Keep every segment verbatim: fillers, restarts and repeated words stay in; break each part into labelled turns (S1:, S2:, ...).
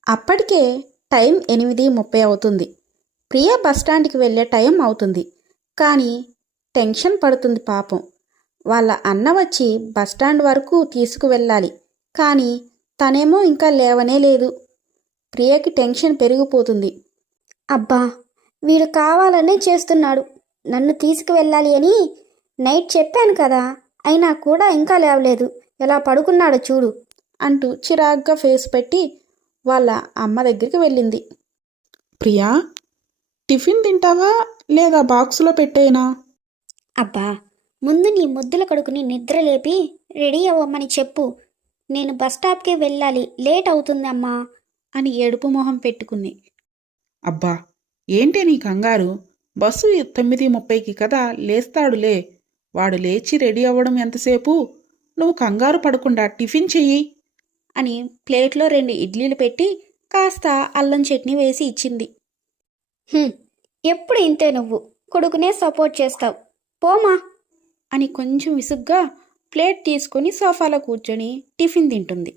S1: అప్పటికే టైం ఎనిమిది ముప్పై అవుతుంది. ప్రియ బస్టాండ్కి వెళ్ళే టైం అవుతుంది. కానీ టెన్షన్ పడుతుంది పాపం. వాళ్ళ అన్న వచ్చి బస్టాండ్ వరకు తీసుకువెళ్ళాలి. కానీ తనేమో ఇంకా లేవనే లేదు. ప్రియకి టెన్షన్ పెరిగిపోతుంది.
S2: అబ్బా, వీడు కావాలనే చేస్తున్నాడు. నన్ను తీసుకువెళ్ళాలి అని నైట్ చెప్పాను కదా, అయినా కూడా ఇంకా లేవలేదు. ఎలా పడుకున్నాడో చూడు
S1: అంటూ చిరాగ్గా ఫేస్ పెట్టి వాళ్ళ అమ్మ దగ్గరికి వెళ్ళింది.
S3: ప్రియా, టిఫిన్ తింటావా లేదా బాక్సులో పెట్టేనా?
S2: అబ్బా, ముందు నీ ముద్దుల కొడుకుని నిద్ర లేపి రెడీ అవ్వమని చెప్పు. నేను బస్ స్టాప్కి వెళ్ళాలి, లేట్ అవుతుంది అమ్మా
S1: అని ఏడుపు మొహం పెట్టుకుంది.
S3: అబ్బా, ఏంటి నీ కంగారు? బస్సు తొమ్మిది ముప్పైకి కదా, లేస్తాడులే. వాడు లేచి రెడీ అవ్వడం ఎంతసేపు? నువ్వు కంగారు పడకుండా టిఫిన్ చెయ్యి
S1: అని ప్లేట్లో రెండు ఇడ్లీలు పెట్టి కాస్త అల్లం చట్నీ వేసి ఇచ్చింది.
S2: హ్మ్, ఎప్పుడు ఇంతే నువ్వు, కొడుకునే సపోర్ట్ చేస్తావు, పోమా
S1: అని కొంచెం విసుగ్గా ప్లేట్ తీసుకొని సోఫాలో కూర్చొని టిఫిన్ తింటుంది.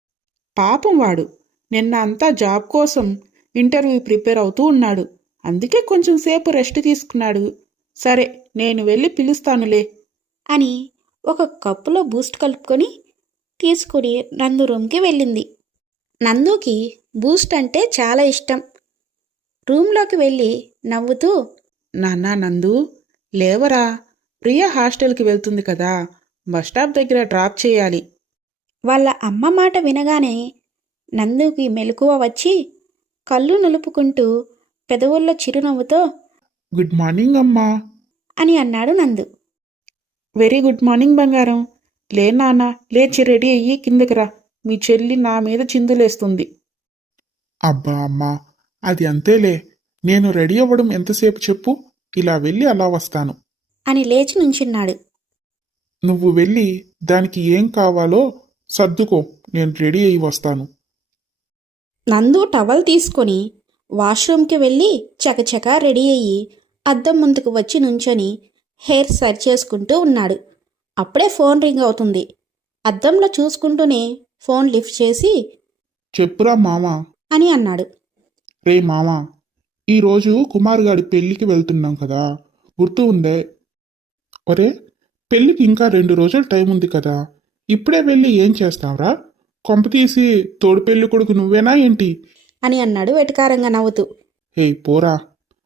S3: పాపం వాడు నిన్న అంతా జాబ్ కోసం ఇంటర్వ్యూ ప్రిపేర్ అవుతూ ఉన్నాడు. అందుకే కొంచెం సేపు రెస్ట్ తీసుకున్నాడు. సరే, నేను వెళ్ళి పిలుస్తానులే
S1: అని ఒక కప్పులో బూస్ట్ కలుపుకొని తీసుకుని నందు రూమ్కి వెళ్ళింది. నందుకి బూస్ట్ అంటే చాలా ఇష్టం. రూమ్లోకి వెళ్ళి నవ్వుతూ,
S3: నాన్నా నందు, లేవరా, ప్రియ హాస్టల్కి వెళ్తుంది కదా, బస్టాప్ దగ్గర డ్రాప్ చేయాలి.
S1: వాళ్ళ అమ్మ మాట వినగానే నందుకి మెలకువ వచ్చి కళ్ళు నలుపుకుంటూ పెదవుల్లో చిరునవ్వుతో
S4: గుడ్ మార్నింగ్ అమ్మా
S1: అని అన్నాడు నందు.
S3: వెరీ గుడ్ మార్నింగ్ బంగారం. లే నాన్న, లేచి రెడీ అయ్యి కిందకి రా. మీ చెల్లి నా మీద చిందులేస్తుంది.
S4: అబ్బా అమ్మా, అది అంతేలే. నేను రెడీ అవ్వడం ఎంతసేపు చెప్పు, ఇలా వెళ్ళి అలా వస్తాను.
S1: అని లేచి నుంచున్నాడు.
S4: నువ్వు వెళ్ళి దానికి ఏం కావాలో సర్దుకో, నేను రెడీ అయ్యి వస్తాను.
S1: నందు టవల్ తీసుకొని వాష్రూమ్కి వెళ్ళి చకచకా రెడీ అయ్యి అద్దం ముందుకు వచ్చి నుంచొని హెయిర్ సరి చేసుకుంటూ ఉన్నాడు. అప్పుడే ఫోన్ రింగ్ అవుతుంది. అద్దంలో చూసుకుంటూనే ఫోన్ లిఫ్ట్ చేసి
S4: చెప్పురా మామా.
S1: అని అన్నాడు.
S4: రే మామా, ఈరోజు కుమార్ గాడి పెళ్ళికి వెళ్తున్నాం కదా, గుర్తు ఉందే? ఒరే, పెళ్ళికి ఇంకా రెండు రోజులు టైం ఉంది కదా, ఇప్పుడే వెళ్ళి ఏం చేస్తావురా? కొంపతీసి తోడు పెళ్లి కొడుకు నువ్వేనా ఏంటి?
S1: అని అన్నాడు వెటకారంగా నవ్వుతూ.
S4: హే పోరా,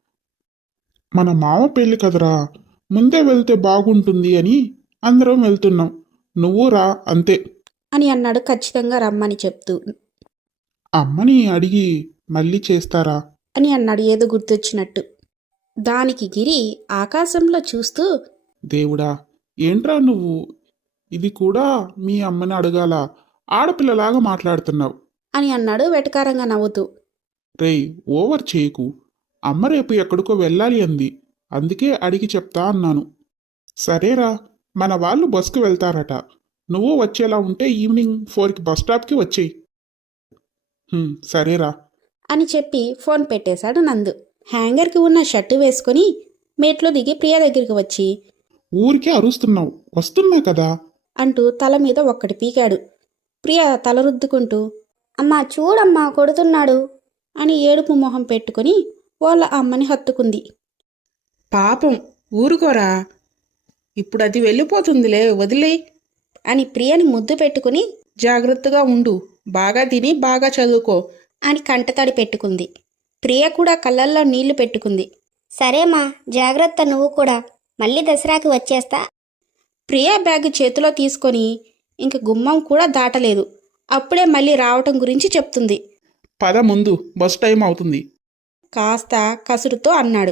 S4: మన మామ పెళ్ళి కదరా, ముందే వెళ్తే బాగుంటుంది అని అందరం వెళ్తున్నాం. నువ్వు రా అంతే.
S1: అని అన్నాడు ఖచ్చితంగా రమ్మని చెప్తూ.
S4: అమ్మని అడిగి మళ్ళీ చేస్తారా?
S1: అని అన్నాడు ఏదో గుర్తొచ్చినట్టు. దానికి గిరి ఆకాశంలో చూస్తూ,
S4: దేవుడా, ఏంట్రా నువ్వు, ఇది కూడా మీ అమ్మని అడగాల? ఆడపిల్లలాగా మాట్లాడుతున్నావు.
S1: అని అన్నాడు వెటకారంగా నవ్వుతూ.
S4: రేయ్, ఓవర్ చేయకు. అమ్మ రేపు ఎక్కడికో వెళ్ళాలి అంది, అందుకే అడిగి చెప్తా అన్నాను. సరేరా, మన వాళ్ళు బస్కు వెళ్తారట, నువ్వు వచ్చేలా ఉంటే ఈవినింగ్ ఫోర్కి బస్ స్టాప్కి వచ్చేయి. "హ్మ్, సరేరా
S1: అని చెప్పి ఫోన్ పెట్టేశాడు నందు. హ్యాంగర్కి ఉన్న షర్టు వేసుకొని మెట్లు దిగి ప్రియ దగ్గరికి వచ్చి
S4: ఊరికే అరుస్తున్నావు, వస్తున్నా కదా."
S1: అంటూ తల మీద ఒక్కటి పీకాడు. ప్రియ తల రుద్దుకుంటూ
S2: అమ్మా చూడమ్మా, కొడుతున్నాడు
S1: అని ఏడుపు మొహం పెట్టుకుని వాళ్ళ అమ్మని హత్తుకుంది.
S3: పాపం, ఊరుకోరా, ఇప్పుడు అది వెళ్ళిపోతుందిలే, వదిలే
S1: అని ప్రియని ముద్దు పెట్టుకుని
S3: జాగ్రత్తగా ఉండు, బాగా తిని బాగా చదువుకో
S1: అని కంటతడి పెట్టుకుంది. ప్రియ కూడా కళ్ళల్లో నీళ్లు పెట్టుకుంది.
S2: సరేమా, జాగ్రత్త, నువ్వు కూడా. మళ్ళీ దసరాకి వచ్చేస్తా.
S1: ప్రియ బ్యాగ్ చేతిలో తీసుకొని ఇంక గుమ్మం కూడా దాటలేదు. అప్పుడే మళ్ళీ రావటం గురించి చెప్తుంది.
S4: పద ముందు, బస్ టైం అవుతుంది.
S1: కాస్త కసురుతో అన్నాడు.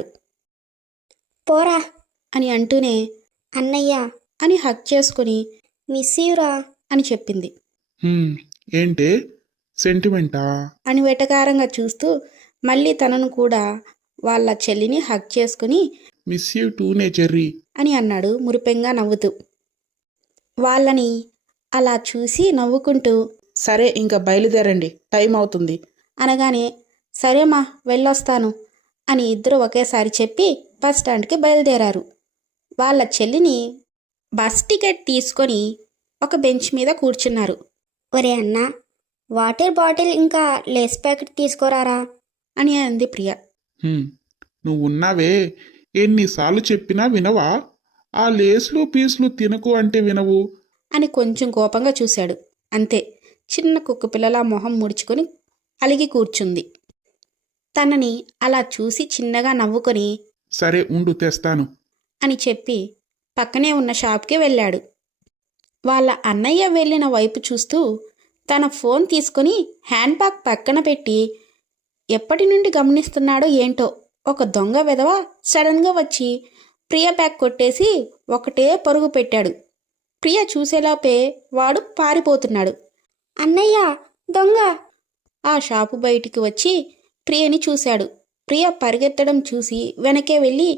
S2: పోరా
S1: అని అంటూనే
S2: అన్నయ్య,
S1: అని హక్ చేసుకుని
S2: మిస్ యూరా
S1: అని చెప్పింది.
S4: "హ్మ్, ఏంటే సెంటిమెంటా?"
S1: అని వెటకారంగా చూస్తూ మళ్ళీ తనను కూడా వాళ్ళ చెల్లిని హక్ చేసుకుని
S4: మిస్ యూ టూనే చెర్రీ
S1: అని అన్నాడు మురిపెంగా నవ్వుతూ. వాళ్ళని అలా చూసి నవ్వుకుంటూ
S3: సరే, ఇంకా బయలుదేరండి, టైం అవుతుంది
S1: అనగానే సరేమా వెళ్ళొస్తాను అని ఇద్దరు ఒకేసారి చెప్పి బస్ స్టాండ్కి బయలుదేరారు. వాళ్ళ చెల్లిని బస్ టికెట్ తీసుకొని ఒక బెంచ్ మీద కూర్చున్నారు.
S2: ఒరే అన్నా, వాటర్ బాటిల్ ఇంకా లేస్ ప్యాకెట్ తీసుకోరారా.
S1: అని అంది ప్రియ.
S4: "హ్మ్, నువ్వు ఉన్నావే, ఎన్నిసార్లు చెప్పినా వినవా? ఆ లేస్లు పీసులు తినకు అంటే వినవు."
S1: అని కొంచెం కోపంగా చూశాడు. అంతే, చిన్న కుక్క పిల్లల మొహం ముడుచుకొని అలిగి కూర్చుంది. తనని అలా చూసి చిన్నగా నవ్వుకొని
S4: "సరే ఉండు, తెస్తాను."
S1: అని చెప్పి పక్కనే ఉన్న షాప్కి వెళ్ళాడు. వాళ్ళ అన్నయ్య వెళ్ళిన వైపు చూస్తూ తన ఫోన్ తీసుకొని హ్యాండ్ బ్యాగ్ పక్కన పెట్టి ఎప్పటి నుండి గమనిస్తున్నాడో ఏంటో ఒక దొంగ వెధవ సడన్గా వచ్చి ప్రియ బ్యాగ్ కొట్టేసి ఒకటే పరుగు పెట్టాడు. ప్రియ చూసేలోపే వాడు పారిపోతున్నాడు.
S2: అన్నయ్య, దొంగ!
S1: ఆ షాపు బయటికి వచ్చి ప్రియని చూశాడు. ప్రియ పరిగెత్తడం చూసి వెనకే వెళ్ళి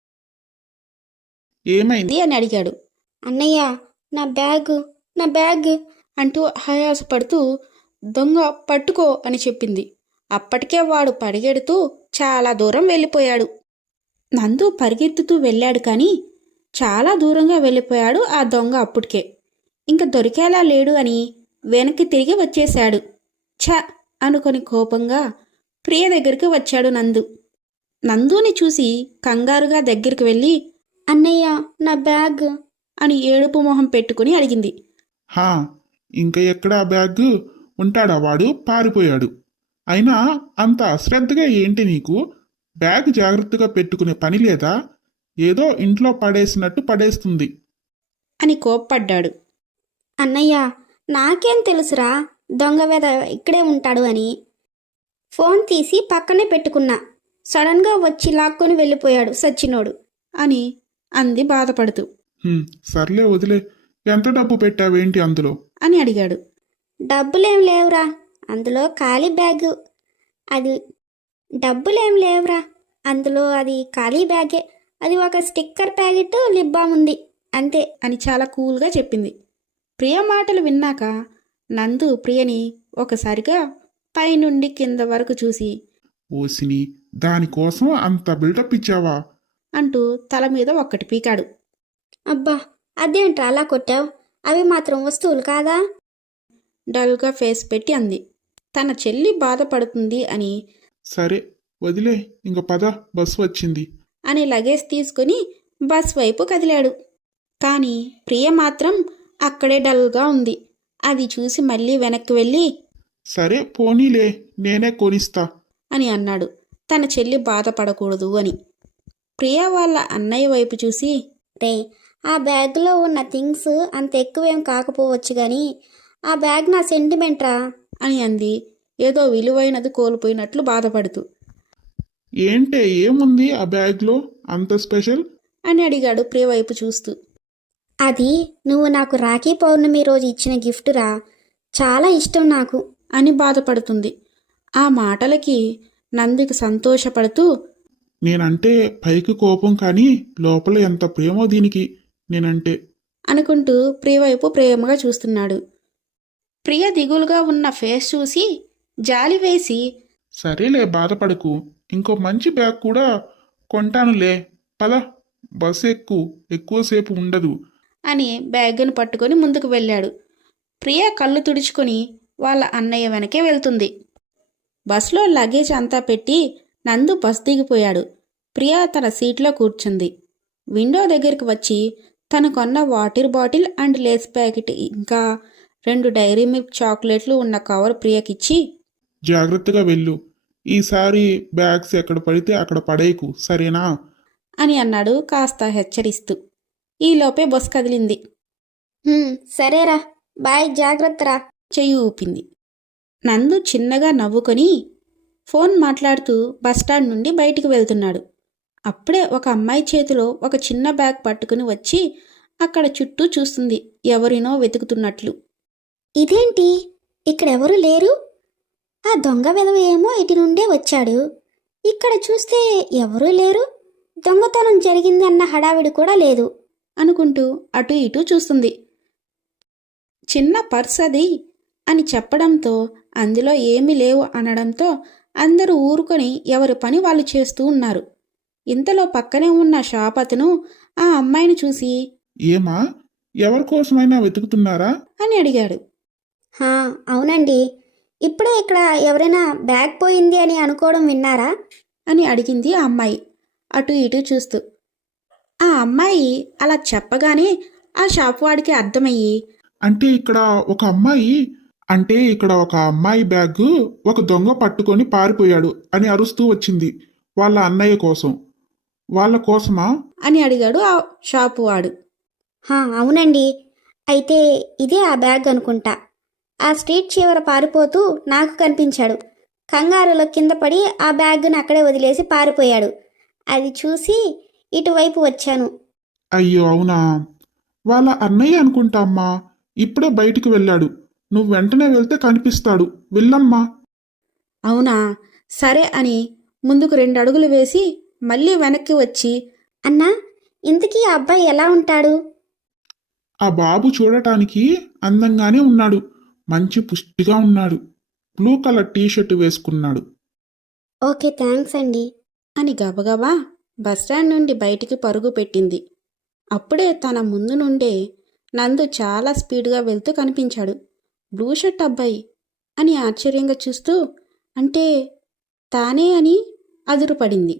S4: "ఏమైంది?"
S1: అని అడిగాడు.
S2: అన్నయ్య, నా బ్యాగ్, నా బ్యాగ్!
S1: అంటూ ఆయాసపడుతూ దొంగ పట్టుకో అని చెప్పింది. అప్పటికే వాడు పరిగెడుతూ చాలా దూరం వెళ్ళిపోయాడు. నందు పరిగెత్తుతూ వెళ్ళాడు కానీ చాలా దూరంగా వెళ్ళిపోయాడు ఆ దొంగ. అప్పటికే ఇంక దొరికేలా లేడు అని వెనక్కి తిరిగి వచ్చేశాడు. ఛ అనుకొని కోపంగా ప్రియ దగ్గరికి వచ్చాడు నందు. నందుని చూసి కంగారుగా దగ్గరికి వెళ్ళి
S2: అన్నయ్య, నా బ్యాగ్!
S1: అని ఏడుపు మొహం పెట్టుకుని అడిగింది.
S4: "హా, ఇంకా ఎక్కడ ఆ బ్యాగ్? ఉంటాడా వాడు? పారిపోయాడు. అయినా అంత అశ్రద్ధగా ఏంటి నీకు? బ్యాగ్ జాగ్రత్తగా పెట్టుకునే పని లేదా? ఏదో ఇంట్లో పడేసినట్టు పడేస్తుంది."
S1: అని కోప్పడ్డాడు.
S2: అన్నయ్య, నాకేం తెలుసురా దొంగ వెద ఇక్కడే ఉంటాడు అని. ఫోన్ తీసి పక్కనే పెట్టుకున్నా. సడన్గా వచ్చి లాక్కొని వెళ్ళిపోయాడు సచ్చినోడు.
S1: అని అంది బాధపడుతూ.
S4: "హ్మ్, సర్లే వదిలే. ఎంత డబ్బు పెట్టావేంటి అందులో?"
S1: అని అడిగాడు.
S2: డబ్బులేం లేవురా, అందులో ఖాళీ బ్యాగు. అది డబ్బులేం లేవురా, అందులో అది ఖాళీ బ్యాగే. అది ఒక స్టిక్కర్ ప్యాకెట్, లిప్ బామ్ ఉంది, అంతే.
S1: అని చాలా కూల్గా చెప్పింది. ప్రియ మాటలు విన్నాక నందు ప్రియని ఒకసారిగా పైనుండి కింద వరకు చూసి
S4: "ఓసిని, దానికోసం అంత బిల్డప్ ఇచ్చావా?"
S1: అంటూ తల మీద ఒక్కటి పీకాడు.
S2: అబ్బా, అదేంట్రా అలా కొట్టావు? అవి మాత్రం వస్తువులు కాదా?
S1: డల్గా ఫేస్ పెట్టి అంది. తన చెల్లి బాధపడుతుంది అని
S4: "సరే వదిలే, ఇంక పద, బస్సు వచ్చింది."
S1: అని లగేజ్ తీసుకుని బస్ వైపు కదిలాడు. కానీ ప్రియ మాత్రం అక్కడే డల్గా ఉంది. అది చూసి మళ్ళీ వెనక్కి వెళ్ళి
S4: "సరే పోనీలే, నేనే కొనిస్తా."
S1: అని అన్నాడు, తన చెల్లి బాధపడకూడదు అని. ప్రియ వాళ్ళ అన్నయ్య వైపు చూసి
S2: రే, ఆ బ్యాగ్లో ఉన్న థింగ్స్ అంత ఎక్కువేం కాకపోవచ్చు కానీ ఆ బ్యాగ్ నా సెంటిమెంట్రా.
S1: అని అంది, ఏదో విలువైనది కోల్పోయినట్లు బాధపడుతూ.
S4: "ఏంటే, ఏముంది ఆ బ్యాగ్లో అంత స్పెషల్?"
S1: అని అడిగాడు ప్రియ వైపు చూస్తూ.
S2: అది నువ్వు నాకు రాఖీ పౌర్ణమి రోజు ఇచ్చిన గిఫ్టురా, చాలా ఇష్టం నాకు.
S1: అని బాధపడుతుంది. ఆ మాటలకి నందుకి సంతోషపడుతూ
S4: "నేనంటే పైకి కోపం కానీ లోపల ఎంత ప్రేమో దీనికి నేనంటే."
S1: అనుకుంటూ ప్రియ వైపు ప్రేమగా చూస్తున్నాడు. ప్రియ దిగులుగా ఉన్న ఫేస్ చూసి జాలి వేసి
S4: "సరేలే, బాధపడకు. ఇంకో మంచి బ్యాగ్ కూడా కొంటానులే. పద, బస్సు ఎక్కు, ఎక్కువసేపు ఉండదు."
S1: అని బ్యాగును పట్టుకొని ముందుకు వెళ్ళాడు. ప్రియ కళ్ళు తుడుచుకొని వాళ్ళ అన్నయ్య వెనకే వెళ్తుంది. బస్లో లగేజ్ అంతా పెట్టి నందు బస్ దిగిపోయాడు. ప్రియ తన సీట్లో కూర్చుంది. విండో దగ్గరికి వచ్చి తను కొన్న water bottle and Lay's packet ఇంకా రెండు డైరీ మిల్క్ చాక్లెట్లు ఉన్న కవర్ ప్రియకిచ్చి
S4: "జాగ్రత్తగా వెళ్ళు. ఈసారి బ్యాగ్స్ ఎక్కడ పడితే అక్కడ పడేయకు, సరేనా?"
S1: అని అన్నాడు కాస్త హెచ్చరిస్తూ. ఈలోపే బస్ కదిలింది.
S2: "హ్మ్, సరేరా, బాయ్, జాగ్రత్తరా."
S1: చెయ్యి ఊపింది. నందు చిన్నగా నవ్వుకొని ఫోన్ మాట్లాడుతూ బస్టాండ్ నుండి బయటికి వెళ్తున్నాడు. అప్పుడే ఒక అమ్మాయి చేతిలో ఒక చిన్న బ్యాగ్ పట్టుకుని వచ్చి అక్కడ చుట్టూ చూస్తుంది, ఎవరినో వెతుకుతున్నట్లు.
S2: ఇదేంటి, ఇక్కడెవరూ లేరు? ఆ దొంగ వెధవ ఏమో ఇటు నుండే వచ్చాడు. ఇక్కడ చూస్తే ఎవరూ లేరు. దొంగతనం జరిగింది అన్న హడావిడి కూడా లేదు.
S1: అనుకుంటూ అటు ఇటు చూస్తుంది. చిన్న పర్స్ అది అని చెప్పడంతో అందులో ఏమీ లేవు అనడంతో అందరూ ఊరుకొని ఎవరి పని వాళ్ళు చేస్తూ ఉన్నారు. ఇంతలో పక్కనే ఉన్న షాప్ అతను ఆ అమ్మాయిని చూసి
S4: "ఏమా, ఎవరికోసమైనా వెతుకుతున్నారా?"
S1: అని అడిగాడు.
S2: హా, అవునండి, ఇప్పుడే ఇక్కడ ఎవరైనా బ్యాగ్ పోయింది అని అనుకోవడం విన్నారా?
S1: అని అడిగింది ఆ అమ్మాయి అటు ఇటు చూస్తూ. ఆ అమ్మాయి అలా చెప్పగానే ఆ షాప్ వాడికి అర్థమయ్యి,
S4: అంటే ఇక్కడ ఒక అమ్మాయి అంటే ఇక్కడ ఒక అమ్మాయి బ్యాగ్ ఒక దొంగ పట్టుకొని పారిపోయాడు అని అరుస్తూ వచ్చింది వాళ్ళ అన్నయ్య కోసం. వాళ్ళ కోసమా?
S1: అని అడిగాడు ఆ షాపు వాడు.
S2: హా, అవునండి. అయితే ఇదే ఆ బ్యాగ్ అనుకుంటా. ఆ స్ట్రీట్ చివర పారిపోతూ నాకు కనిపించాడు. కంగారులో కింద పడి ఆ బ్యాగ్ను అక్కడే వదిలేసి పారిపోయాడు. అది చూసి ఇటువైపు వచ్చాను.
S4: అయ్యో అవునా, వాళ్ళ అన్నయ్య అనుకుంటా అమ్మా. ఇప్పుడే బయటికి వెళ్ళాడు. నువ్వు వెంటనే వెళ్తే కనిపిస్తాడు. వెళ్ళమ్మా.
S1: అవునా, సరే అని ముందుకు రెండు అడుగులు వేసి మళ్ళీ వెనక్కి వచ్చి,
S2: అన్నా, ఇంతకీ ఆ అబ్బాయి ఎలా ఉంటాడు?
S4: ఆ బాబు చూడటానికి అందంగానే ఉన్నాడు. మంచి పుష్టిగా ఉన్నాడు. బ్లూ కలర్ టీ షర్ట్ వేసుకున్నాడు.
S2: ఓకే, థ్యాంక్స్ అండి.
S1: అని గబగబా బస్టాండ్ నుండి బయటికి పరుగు పెట్టింది. అప్పుడే తన ముందు నుండే నందు చాలా స్పీడ్గా వెళ్తూ కనిపించాడు. బ్లూ షర్ట్ అబ్బాయి అని ఆశ్చర్యంగా చూస్తూ, అంటే తానే అని అదురుపడింది.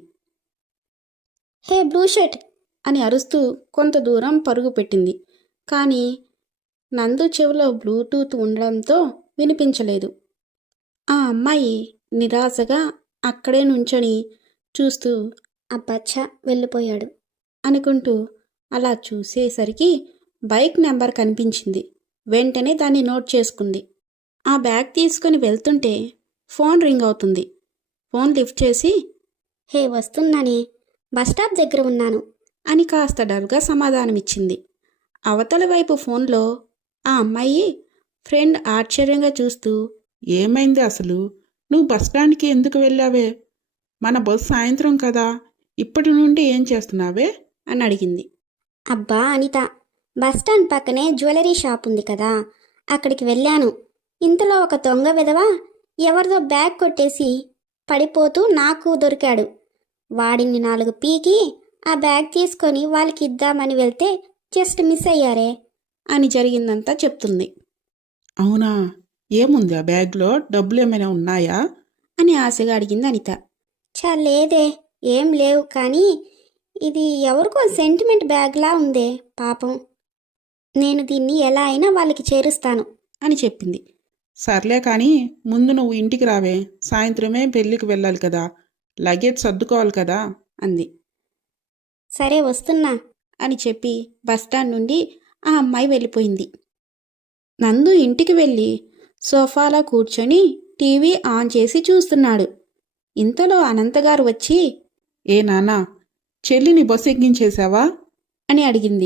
S2: హే బ్లూ షర్ట్
S1: అని అరుస్తూ కొంత దూరం పరుగు పెట్టింది. కానీ నందు చెవిలో బ్లూటూత్ ఉండడంతో వినిపించలేదు. ఆ అమ్మాయి నిరాశగా అక్కడే నుంచొని చూస్తూ
S2: అబ్బచ్చా వెళ్ళిపోయాడు
S1: అనుకుంటూ అలా చూసేసరికి బైక్ నెంబర్ కనిపించింది. వెంటనే దాన్ని నోట్ చేసుకుంది. ఆ బ్యాగ్ తీసుకుని వెళ్తుంటే ఫోన్ రింగ్ అవుతుంది. ఫోన్ లిఫ్ట్ చేసి,
S2: హే వస్తున్నానే, బస్టాప్ దగ్గర ఉన్నాను
S1: అని కాస్త డల్గా సమాధానమిచ్చింది. అవతల వైపు ఫోన్లో ఆ అమ్మాయి ఫ్రెండ్ ఆశ్చర్యంగా చూస్తూ,
S3: ఏమైంది అసలు? నువ్వు బస్టాండ్కి ఎందుకు వెళ్ళావే? మన బస్ సాయంత్రం కదా, ఇప్పటి నుండి ఏం చేస్తున్నావే
S1: అని అడిగింది.
S2: అబ్బా అనిత, బస్టాండ్ పక్కనే జ్యువెలరీ షాప్ ఉంది కదా, అక్కడికి వెళ్ళాను. ఇంతలో ఒక దొంగ విధవ ఎవరిదో బ్యాగ్ కొట్టేసి పడిపోతూ నాకు దొరికాడు. వాడిని నాలుగు పీకి ఆ బ్యాగ్ తీసుకొని వాళ్ళకి ఇద్దామని వెళ్తే జస్ట్ మిస్ అయ్యారే
S1: అని జరిగిందంతా చెప్తుంది.
S3: అవునా, ఏముంది ఆ బ్యాగ్లో? డబ్బులు ఏమైనా ఉన్నాయా
S1: అని ఆశగా అడిగింది అనిత.
S2: చా లేదే, ఏం లేవు, కానీ ఇది ఎవరికో సెంటిమెంట్ బ్యాగ్లా ఉందే పాపం. నేను దీన్ని ఎలా అయినా వాళ్ళకి చేరుస్తాను
S1: అని చెప్పింది.
S3: సర్లే కానీ ముందు నువ్వు ఇంటికి రావే, సాయంత్రమే పెళ్ళికి వెళ్ళాలి కదా, లగేజ్ సర్దుకోవాలి కదా
S1: అంది.
S2: సరే వస్తున్నా
S1: అని చెప్పి బస్టాండ్ నుండి ఆ అమ్మాయి వెళ్ళిపోయింది. నందు ఇంటికి వెళ్ళి సోఫాలో కూర్చొని టీవీ ఆన్ చేసి చూస్తున్నాడు. ఇంతలో అనంతగారు వచ్చి,
S3: ఏ నాన్నా, చెల్లిని బస్సు ఎక్కించేశావా
S1: అని అడిగింది.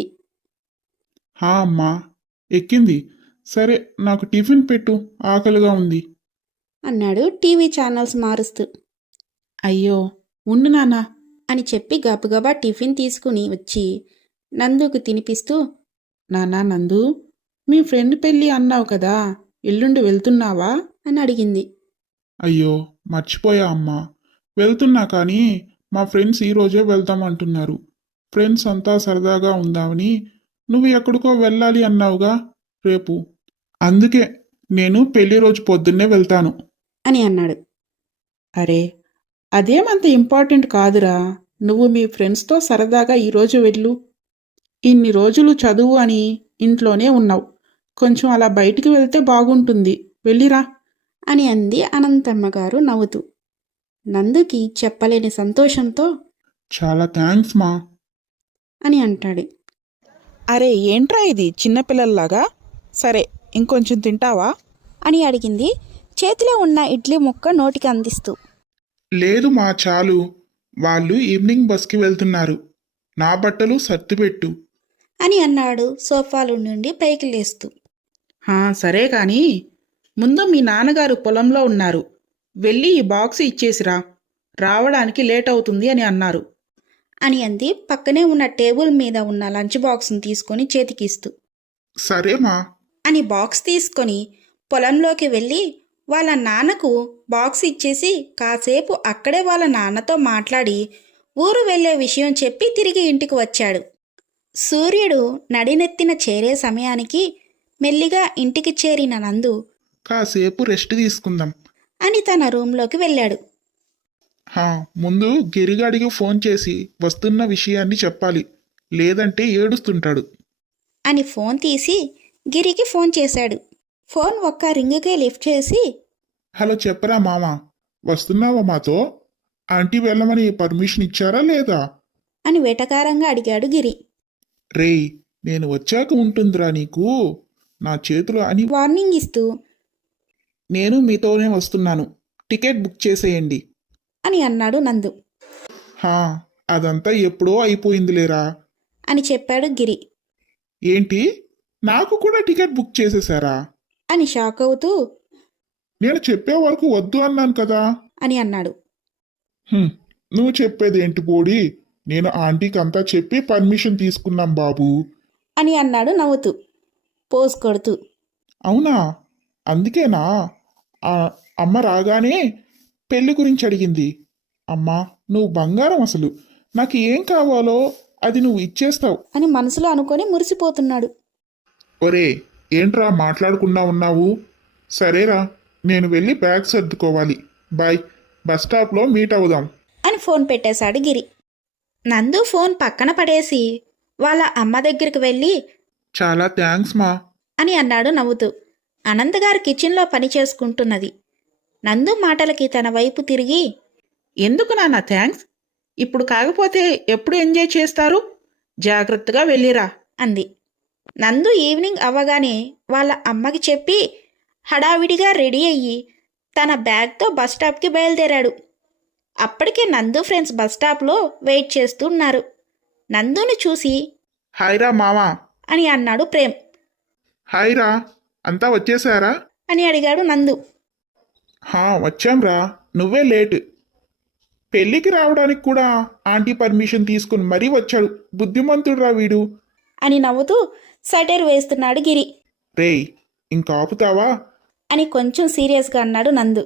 S4: హా అమ్మా, ఎక్కింది. సరే నాకు టిఫిన్ పెట్టు, ఆకలిగా ఉంది.
S1: అన్నాడు టీవీ ఛానల్స్ మారుస్తూ.
S3: అయ్యో ఉండు నాన్నా
S1: అని చెప్పి గబగబా టిఫిన్ తీసుకుని వచ్చి నందుకు తినిపిస్తూ,
S3: నాన్నా నందు, మీ ఫ్రెండ్ పెళ్ళి అన్నావు కదా, ఎల్లుండి వెళ్తున్నావా
S1: అని అడిగింది.
S4: అయ్యో మర్చిపోయా అమ్మా, వెళ్తున్నా కానీ మా ఫ్రెండ్స్ ఈరోజే వెళ్తామంటున్నారు. ఫ్రెండ్స్ అంతా సరదాగా ఉందామని. నువ్వు ఎక్కడికో వెళ్ళాలి అన్నావుగా రేపు, అందుకే నేను పెళ్లి రోజు పొద్దున్నే వెళ్తాను
S1: అని అన్నాడు.
S3: అరే అదేమంత ఇంపార్టెంట్ కాదురా, నువ్వు మీ ఫ్రెండ్స్తో సరదాగా ఈరోజు వెళ్ళు. ఇన్ని రోజులు చదువు అని ఇంట్లోనే ఉన్నావు, కొంచెం అలా బయటికి వెళ్తే బాగుంటుంది, వెళ్ళిరా
S1: అని అంది అనంతమ్మ గారు నవ్వుతూ. నందుకి చెప్పలేని సంతోషంతో
S4: చాలా థ్యాంక్స్ మా
S1: అని అంటాడు.
S3: అరే ఏంట్రా ఇది చిన్నపిల్లల్లాగా, సరే ఇంకొంచెం తింటావా
S1: అని అడిగింది చేతిలో ఉన్న ఇడ్లీ ముక్క నోటికి అందిస్తూ.
S4: లేదు మా చాలు, వాళ్ళు ఈవినింగ్ బస్కి వెళ్తున్నారు. నా బట్టలు సర్దిపెట్టు
S1: అని అన్నాడు సోఫాలో నుండి పైకి లేస్తూ.
S3: హా సరే కానీ ముందు మీ నాన్నగారు పొలంలో ఉన్నారు, వెళ్ళి ఈ బాక్స్ ఇచ్చేసిరా, రావడానికి లేట్ అవుతుంది అని అన్నారు
S1: అని అంది పక్కనే ఉన్న టేబుల్ మీద ఉన్న లంచ్ బాక్స్ను తీసుకొని చేతికిస్తూ.
S4: సరే మా
S1: అని బాక్స్ తీసుకొని పొలంలోకి వెళ్ళి వాళ్ళ నాన్నకు బాక్స్ ఇచ్చేసి కాసేపు అక్కడే వాళ్ళ నాన్నతో మాట్లాడి ఊరు వెళ్ళే విషయం చెప్పి తిరిగి ఇంటికి వచ్చాడు. సూర్యుడు నడినెత్తిన చేరే సమయానికి మెల్లిగా ఇంటికి చేరిన నందు
S4: కాసేపు రెస్ట్ తీసుకుందాం.
S1: అని తన రూంలోకి వెళ్ళాడు.
S4: హా ముందు గిరిగాడికి ఫోన్ చేసి వస్తున్న విషయాన్ని చెప్పాలి, లేదంటే ఏడుస్తుంటాడు.
S1: అని ఫోన్ తీసి గిరికి ఫోన్ చేశాడు. ఫోన్ ఒక్క రింగుకే లిఫ్ట్ చేసి,
S4: హలో చెప్పరా మామ, వస్తున్నావా మాతో? ఆంటీ వెళ్ళమని పర్మిషన్ ఇచ్చారా లేదా?
S1: అని వెటకారంగా అడిగాడు గిరి.
S4: రేయ్, నేను వచ్చాక ఉంటుందిరా నీకు నా చేతులు అని.
S1: వార్నింగ్ ఇస్తూ
S3: నేను మీతోనే వస్తున్నాను, టికెట్ బుక్ చేసేయండి
S1: అని అన్నాడు నందు.
S4: హా అదంతా ఎప్పుడో అయిపోయిందిలేరా
S1: అని చెప్పాడు గిరి.
S4: ఏంటి, నాకు కూడా టికెట్ బుక్ చేసేశారా?
S1: అని షాక్ అవుతూ
S4: నేను చెప్పే వరకు వద్దు అన్నాను కదా.
S1: అని అన్నాడు.
S4: "హ్మ్, నువ్వు చెప్పేది ఏంటి బోడి? నేను ఆంటీకి అంతా చెప్పి పర్మిషన్ తీసుకున్నాం బాబు."
S1: అని అన్నాడు నవ్వుతూ, పోజ్ కొడుతూ.
S4: అవునా? అందుకేనా ఆ అమ్మ రాగానే పెళ్లి గురించి అడిగింది. అమ్మా నువ్వు బంగారం, అసలు నాకు ఏం కావాలో అది నువ్వు ఇచ్చేస్తావు.
S1: అని మనసులో అనుకొని మురిసిపోతున్నాడు.
S4: ఒరే ఏంట్రా మాట్లాడకుండా ఉన్నావు? సరేరా, నేను వెళ్ళి బ్యాగ్ సర్దుకోవాలి. బాయ్, బస్ స్టాప్లో మీట్ అవుదాం.
S1: అని ఫోన్ పెట్టేశాడు గిరి. నందు ఫోన్ పక్కన పడేసి వాళ్ళ అమ్మ దగ్గరికి వెళ్ళి
S4: చాలా థ్యాంక్స్ మా.
S1: అని అన్నాడు నవ్వుతూ. అనంత్ గారు కిచెన్లో పని చేసుకుంటున్నది. నందు మాటలకి తన వైపు తిరిగి,
S3: ఎందుకు నాన్న థ్యాంక్స్? ఇప్పుడు కాకపోతే ఎప్పుడు ఎంజాయ్ చేస్తారు? జాగ్రత్తగా వెళ్ళిరా
S1: అంది. నందు ఈవినింగ్ అవ్వగానే వాళ్ళ అమ్మకి చెప్పి హడావిడిగా రెడీ అయ్యి తన బ్యాగ్తో బస్ స్టాప్కి బయలుదేరాడు. అప్పటికే నందు ఫ్రెండ్స్ బస్ స్టాప్లో వెయిట్ చేస్తున్నారు. నందుని చూసి
S4: హాయ్ రా మామా.
S1: అని అన్నాడు ప్రేమ్.
S4: హాయ్ రా, అంతా వచ్చేసారా?
S1: అని అడిగాడు నందు.
S4: హా వచ్చాంరా, నువ్వే లేట్. పెళ్ళికి రావడానికి కూడా ఆంటీ పర్మిషన్ తీసుకుని మరీ వచ్చాడు. బుద్ధిమంతుడురా వీడు.
S1: అని నవ్వుతూ సటైర్ వేస్తున్నాడు గిరి.
S4: రేయ్ ఇంకా ఆపుతావా?
S1: అని కొంచెం సీరియస్గా అన్నాడు నందు.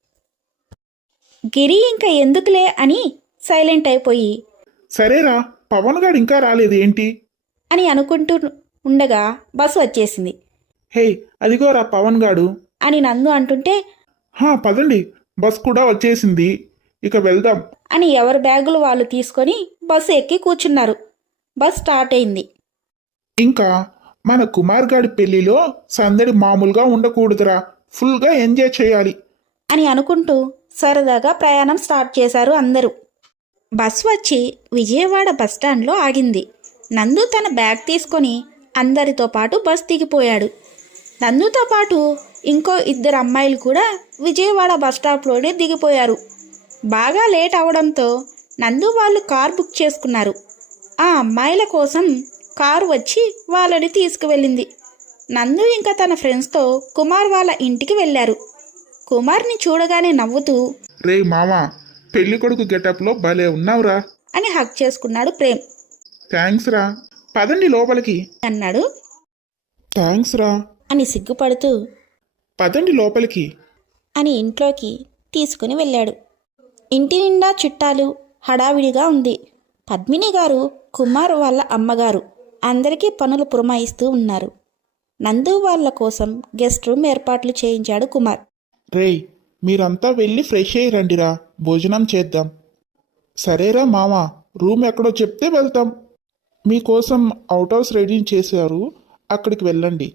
S1: గిరి ఇంకా ఎందుకులే అని సైలెంట్ అయిపోయి
S4: సరేరా, పవన్ గాడు ఇంకా రాలేదు ఏంటి?
S1: అని అనుకుంటూ ఉండగా బస్సు వచ్చేసింది.
S3: హే అదిగోరా పవన్ గాడు
S1: అని నందు అంటుంటే
S4: హా పదండి, బస్ కూడా వచ్చేసింది, ఇక వెళ్దాం.
S1: అని ఎవరి బ్యాగులు వాళ్ళు తీసుకొని బస్సు ఎక్కి కూర్చున్నారు. బస్ స్టార్ట్ అయింది.
S4: ఇంకా మన కుమార్ గాడి పెళ్లిలో సందడి మామూలుగా ఉండకూడదురా, ఫుల్గా ఎంజాయ్ చేయాలి.
S1: అని అనుకుంటూ సరదాగా ప్రయాణం స్టార్ట్ చేశారు అందరూ. బస్ వచ్చి విజయవాడ బస్టాండ్లో ఆగింది. నందు తన బ్యాగ్ తీసుకొని అందరితో పాటు బస్ దిగిపోయాడు. నందుతో పాటు ఇంకో ఇద్దరు అమ్మాయిలు కూడా విజయవాడ బస్టాప్లోనే దిగిపోయారు. బాగా లేట్ అవడంతో నందు వాళ్ళు కార్ బుక్ చేసుకున్నారు. ఆ అమ్మాయిల కోసం కారు వచ్చి వాళ్ళని తీసుకువెళ్ళింది. నందు ఇంకా తన ఫ్రెండ్స్తో కుమార్ వాళ్ళ ఇంటికి వెళ్ళారు. కుమార్ని చూడగానే నవ్వుతూ
S4: రే మామా, పెళ్లి కొడుకు గెటప్లో భలే ఉన్నావురా
S1: అని హక్ చేసుకున్నాడు ప్రేమ్.
S4: థ్యాంక్స్ రా, పదండి లోపలికి.
S1: అన్నాడు.
S4: థ్యాంక్స్ రా
S1: అని సిగ్గుపడుతూ
S4: పదండి లోపలికి.
S1: అని ఇంట్లోకి తీసుకుని వెళ్ళాడు. ఇంటి నిండా చుట్టాలు, హడావిడిగా ఉంది. పద్మిని గారు, కుమార్ వాళ్ళ అమ్మగారు అందరికీ పనులు పురమాయిస్తూ ఉన్నారు. నందు వాళ్ళ కోసం గెస్ట్ రూమ్ ఏర్పాట్లు చేయించాడు కుమార్.
S4: రేయ్ మీరంతా వెళ్ళి ఫ్రెష్ అయ్యి రండిరా, భోజనం చేద్దాం. సరేరా మామా, రూమ్ ఎక్కడో చెప్తే వెళ్తాం. మీకోసం అవుట్ హౌస్ రెడీ చేశారు, అక్కడికి వెళ్ళండి.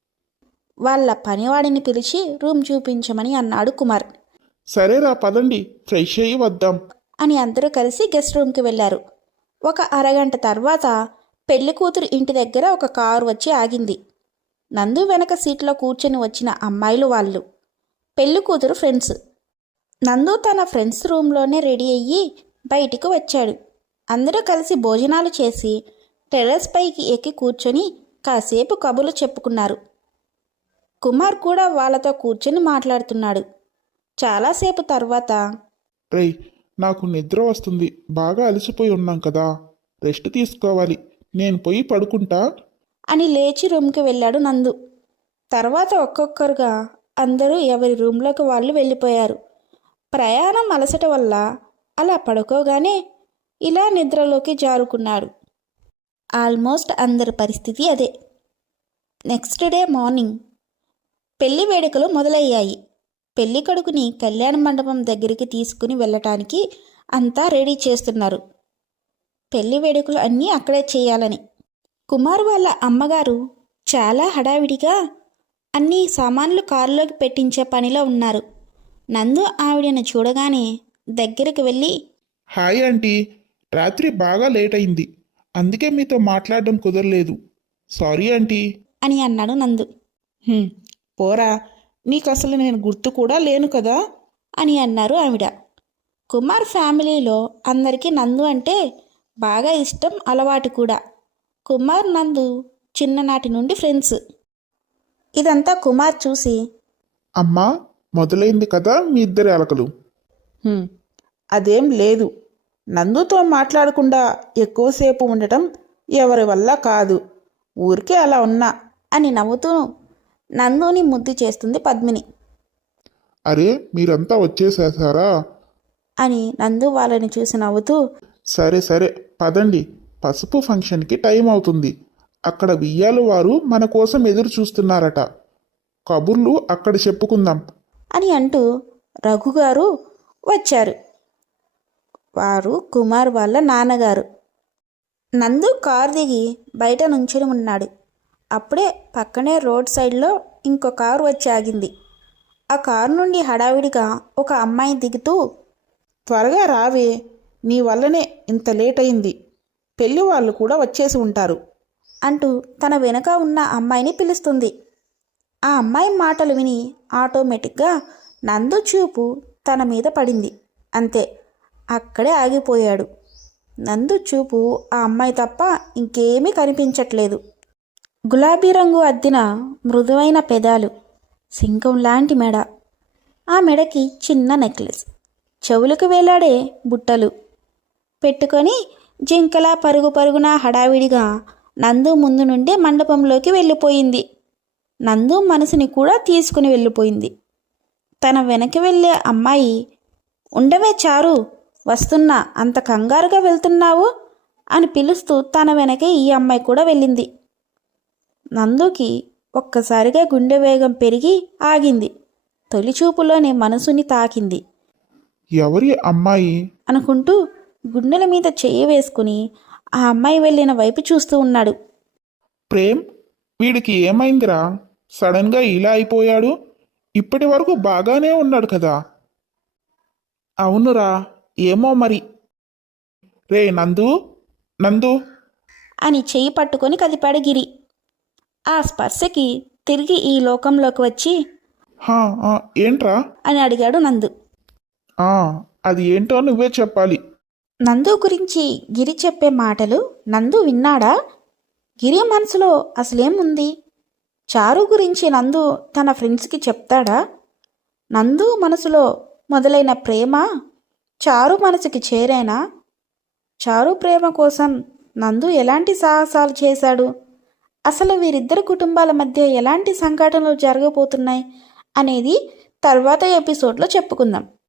S1: వాళ్ళ పనివాడిని పిలిచి రూమ్ చూపించమని అన్నాడు కుమార్.
S4: సరేరా పదండి, ఫ్రెష్ అయ్యి వద్దాం.
S1: అని అందరూ కలిసి గెస్ట్ రూమ్కి వెళ్ళారు. ఒక అరగంట తర్వాత పెళ్లి కూతురు ఇంటి దగ్గర ఒక కారు వచ్చి ఆగింది. నందు వెనక సీట్లో కూర్చొని వచ్చిన అమ్మాయిలు వాళ్ళు. పెళ్లి కూతురు ఫ్రెండ్స్. నందు తన ఫ్రెండ్స్ రూమ్లోనే రెడీ అయ్యి బయటికి వచ్చాడు. అందరూ కలిసి భోజనాలు చేసి టెర్రస్ పైకి ఎక్కి కూర్చొని కాసేపు కబుర్లు చెప్పుకున్నారు. కుమార్ కూడా వాళ్ళతో కూర్చొని మాట్లాడుతున్నాడు. చాలాసేపు తర్వాత
S4: రేయ్ నాకు నిద్ర వస్తుంది, బాగా అలసిపోయి ఉన్నాం కదా, రెస్ట్ తీసుకోవాలి, నేను పోయి పడుకుంటా.
S1: అని లేచి రూమ్కి వెళ్ళాడు నందు. తర్వాత ఒక్కొక్కరుగా అందరూ ఎవరి రూమ్లోకి వాళ్ళు వెళ్ళిపోయారు. ప్రయాణం అలసట వల్ల అలా పడుకోగానే ఇలా నిద్రలోకి జారుకున్నాడు. ఆల్మోస్ట్ అందరి పరిస్థితి అదే. నెక్స్ట్ డే మార్నింగ్ పెళ్లి వేడుకలు మొదలయ్యాయి. పెళ్లి కొడుకుని కళ్యాణ మండపం దగ్గరికి తీసుకుని వెళ్ళటానికి అంతా రెడీ చేస్తున్నారు. పెళ్లి వేడుకలు అన్నీ అక్కడే చేయాలని. కుమార్ వాళ్ళ అమ్మగారు చాలా హడావిడిగా అన్ని సామాన్లు కారులోకి పెట్టించే పనిలో ఉన్నారు. నందు ఆవిడను చూడగానే దగ్గరికి వెళ్ళి,
S4: హాయ్ ఆంటీ, రాత్రి బాగా లేట్ అయింది, అందుకే మీతో మాట్లాడడం కుదరలేదు. Sorry aunty.
S1: అని అన్నాడు నందు.
S3: "హ్మ్, పోరా, నీకు అసలు నేను గుర్తు కూడా లేను కదా."
S1: అని అన్నారు ఆవిడ. కుమార్ ఫ్యామిలీలో అందరికీ నందు అంటే బాగా ఇష్టం, అలవాటు కూడా. కుమార్ నందు చిన్ననాటి నుండి ఫ్రెండ్స్. ఇదంతా కుమార్ చూసి,
S4: అమ్మా, మొదలైంది కదా మీ ఇద్దరి అలకలు.
S3: "హ్మ్, అదేం లేదు. నందుతో మాట్లాడకుండా ఎక్కువసేపు ఉండటం ఎవరి వల్ల కాదు. ఊరికే అలా ఉన్నా."
S1: అని నవ్వుతూ నందుని ముద్దు చేస్తుంది పద్మిని.
S4: అరే, మీరంతా వచ్చేసేసారా?
S1: అని నందు వాళ్ళని చూసి నవ్వుతూ,
S4: సరే సరే, పదండి, పసుపు ఫంక్షన్కి టైం అవుతుంది. అక్కడ వియ్యాలు వారు మన కోసం ఎదురు చూస్తున్నారట. కబుర్లు అక్కడ చెప్పుకుందాం.
S1: అని అంటూ రఘుగారు వచ్చారు. వారు కుమార్ వాళ్ళ నాన్నగారు. నందు కారు దిగి బయట నుంచుని ఉన్నాడు. అప్పుడే పక్కనే రోడ్ సైడ్లో ఇంకో కారు వచ్చి ఆగింది. ఆ కారు నుండి హడావిడిగా ఒక అమ్మాయి దిగుతూ,
S3: "త్వరగా రావే, నీ వల్లనే ఇంత లేట్ అయింది. పెళ్లి వాళ్ళు కూడా వచ్చేసి ఉంటారు."
S1: అంటూ తన వెనుక ఉన్న అమ్మాయిని పిలుస్తుంది. ఆ అమ్మాయి మాటలు విని ఆటోమేటిక్గా నందు చూపు తన మీద పడింది. అంతే, అక్కడే ఆగిపోయాడు. నందు చూపు ఆ అమ్మాయి తప్ప ఇంకేమీ కనిపించట్లేదు. గులాబీ రంగు అద్దిన మృదువైన పెదాలు, సింకం లాంటి మెడ, ఆ మెడకి చిన్న నెక్లెస్, చెవులకు వేలాడే బుట్టలు పెట్టుకొని జింకలా పరుగు పరుగున హడావిడిగా నందు ముందు నుండే మండపంలోకి వెళ్ళిపోయింది. నందు మనసుని కూడా తీసుకుని వెళ్ళిపోయింది. తన వెనక్కి వెళ్ళే అమ్మాయి, ఉండవే చారు, వస్తున్నా, అంత కంగారుగా వెళ్తున్నావు అని పిలుస్తూ తన వెనకే ఈ అమ్మాయి కూడా వెళ్ళింది. నందుకి ఒక్కసారిగా గుండె వేగం పెరిగి ఆగింది. తొలిచూపులోనే మనసుని తాకింది
S4: ఎవరి అమ్మాయి?
S1: అనుకుంటూ గుండెల మీద చెయ్యి వేసుకుని ఆ అమ్మాయి వెళ్ళిన వైపు చూస్తూ ఉన్నాడు.
S4: ప్రేమ్, వీడికి ఏమైందిరా? సడన్గా ఇలా అయిపోయాడు. ఇప్పటి వరకు బాగానే ఉన్నాడు కదా.
S3: "అవునురా, ఏమో మరి."
S4: రే నందు, నందు.
S1: అని చెయ్యి పట్టుకొని కదిపాడు గిరి. ఆ స్పర్శకి తిరిగి ఈ లోకంలోకి వచ్చి,
S4: హా, ఆ, ఏంట్రా?
S1: అని అడిగాడు నందు.
S4: ఆ, అది ఏంటో నువ్వే చెప్పాలి.
S1: నందు గురించి గిరి చెప్పే మాటలు నందు విన్నాడా? గిరి మనసులో అసలేముంది? చారు గురించి నందు తన ఫ్రెండ్స్కి చెప్తాడా? నందు మనసులో మొదలైన ప్రేమ చారు మనసుకి చేరేనా? చారు ప్రేమ కోసం నందు ఎలాంటి సాహసాలు చేశాడు? అసలు వీరిద్దరు కుటుంబాల మధ్య ఎలాంటి సంఘటనలు జరగబోతున్నాయి అనేది తర్వాత ఎపిసోడ్లో చెప్పుకుందాం.